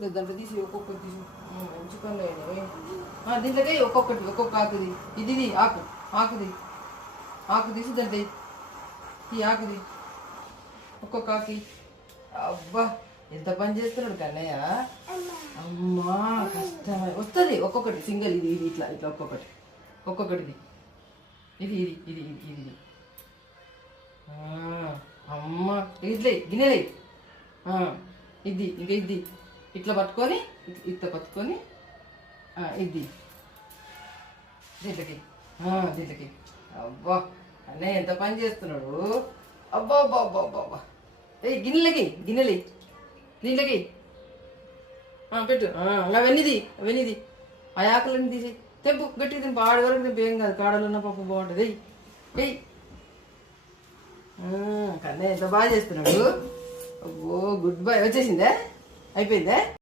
ఒక్కొక్కటి దాంట్లో తీసి ఒక్కొక్కటి తీసి మంచి పనులు అయినాయి. దీంట్లోకి ఒక్కొక్కటి ఒక్కొక్క ఆకుది ఇది ఆకు ఆకు తీసి దాంట్లో ఈ ఆకుది ఒక్కొక్క ఆకి. అబ్బా ఎంత పని చేస్తున్నాడు కన్నయ్య. అమ్మా కష్టమే వస్తుంది ఒక్కొక్కటి సింగిల్ ఇది ఇట్లా ఇట్లా ఒక్కొక్కటిది ఇది ఇది ఇది ఇది ఇది అమ్మ ఇట్లే గిన్నెలే ఇది ఇంకా ఇది ఇట్లా పట్టుకొని ఇది దీంట్లోకి అబ్బా అన్నయ్య ఎంత పని చేస్తున్నాడు. అబ్బా అబ్బా అబ్బా అబ్బా అబ్బా గిన్నెలకి దీంట్లోకి పెట్టు. అవన్నీది ఆ ఆకులన్నీ తీసి తెంపు గట్టి తెంపు. ఆడి వరకు తెంపు ఏం కాదు. కాడలు ఉన్న పప్పు బాగుంటుంది. కన్నయ్య ఎంత బాగా చేస్తున్నాడు. ఓ గుడ్ బాయ్. వచ్చేసిందే అయిపోయిందే.